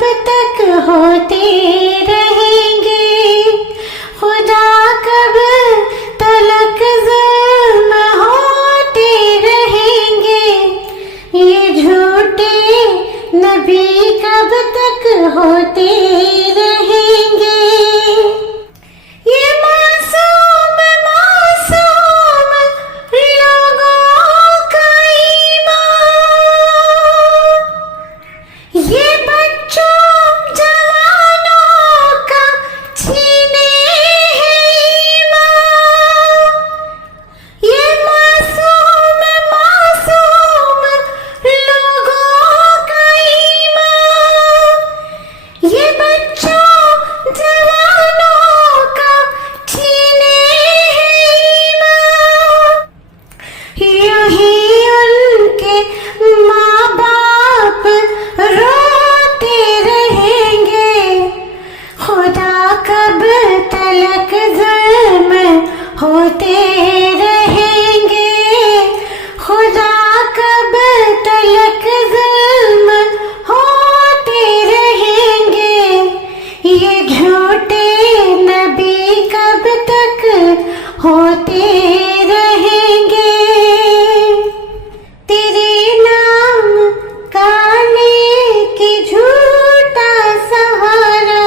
कब तक होते रहेंगे, खुदा कब तलक जुल्म होते रहेंगे, ये झूठे नबी कब तक होते रहेंगे। ये मासूम मासूम लोगों का ईमान, ये बच्चों जवानों का छीने है ईमान। ये मासूम मासूम लोगों का ईमान, ये बच्चों जवानों का छीने है ईमान। यूं ही उनके माँ बाप रोते रहेंगे, खुदा कब तलक जुल्म होते रहेंगे, खुदा कब तलक जुल्म होते रहेंगे, ये झूठे नबी कब तक होते रहेंगे। तेरे नाम का लेके झूठा सहारा,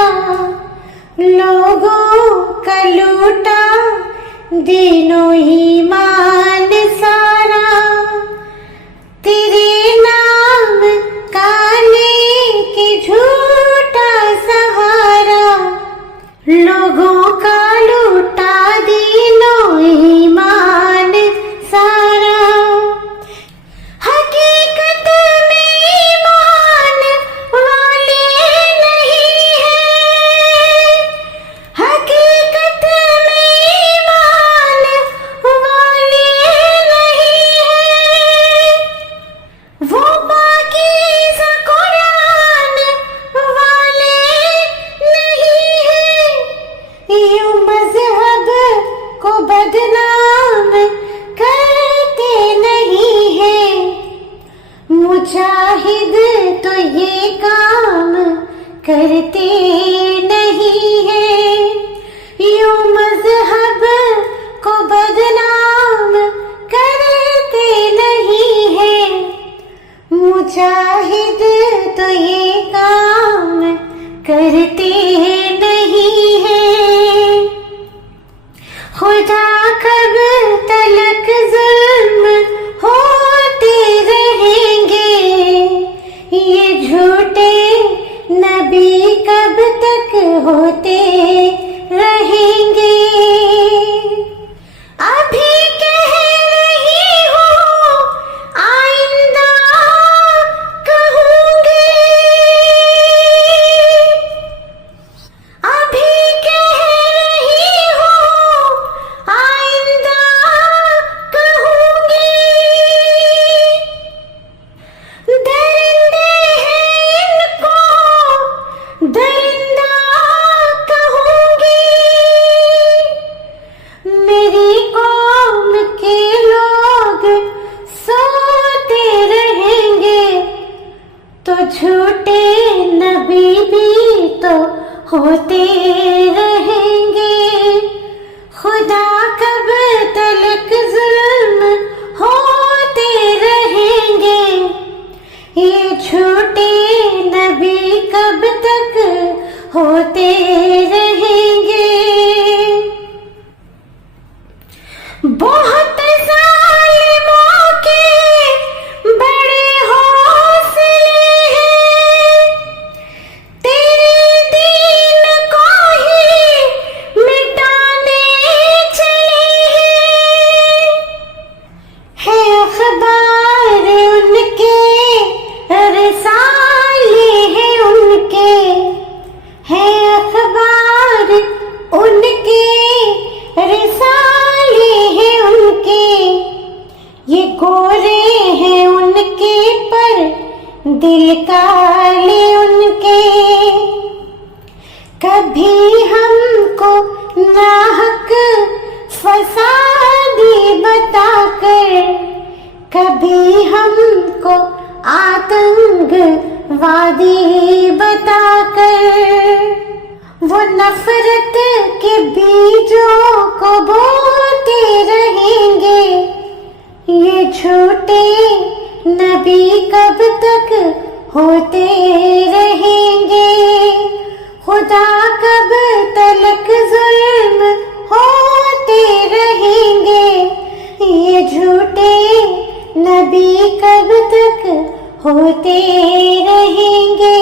लोगों का लूटा दिनों ईमान सारा। तेरे नाम का लेके झूठा सहारा, लोगों का लूटा दिनों ईमान सारा। हकीकत में ईमान वाले नहीं है, हकीकत में ईमान वाले नहीं है, वो पाकीज़ा कुरान वाले नहीं है, यूं मज़हब को बदनाम करते नहीं है, मुजाहिद तो ये काम करते नहीं है, यूं मज़हब को बदनाम करते नहीं है, मुजाहिद तो ये काम करते नहीं है। खुदा कब तलक जुल्म होते रहेंगे, ये झूठे नबी कब तक होते रहेंगे। अभी कह रही हूँ आइंदा कहूँगी, अभी कह रही हूँ आइंदा कहूँगी। दरिंदे हैं इनको दरिंदा कहूँगी, मेरी कौम के लोग सोते रहेंगे, तो झूठे नबी भी तो होते रहेंगे। खुदा कब तलक जुल्म होते रहेंगे, ये झूठे नबी कब तक होते रहेंगे। बहुत ज़ालिमों के बड़े हौसले हैं, तेरे दीन को ही मिटाने चले हैं, है अखबार उनके रिसाले हैं उनके, है अखबार उनके रिसाले हैं उनके, ये गोरे हैं उनके पर दिल काले उनके। कभी हमको नाहक फसादी बताकर, कभी हमको आतंकवादी बता होते रहेंगे। खुदा कब तलक जुल्म होते रहेंगे। ये झूठे नबी कब तक होते रहेंगे।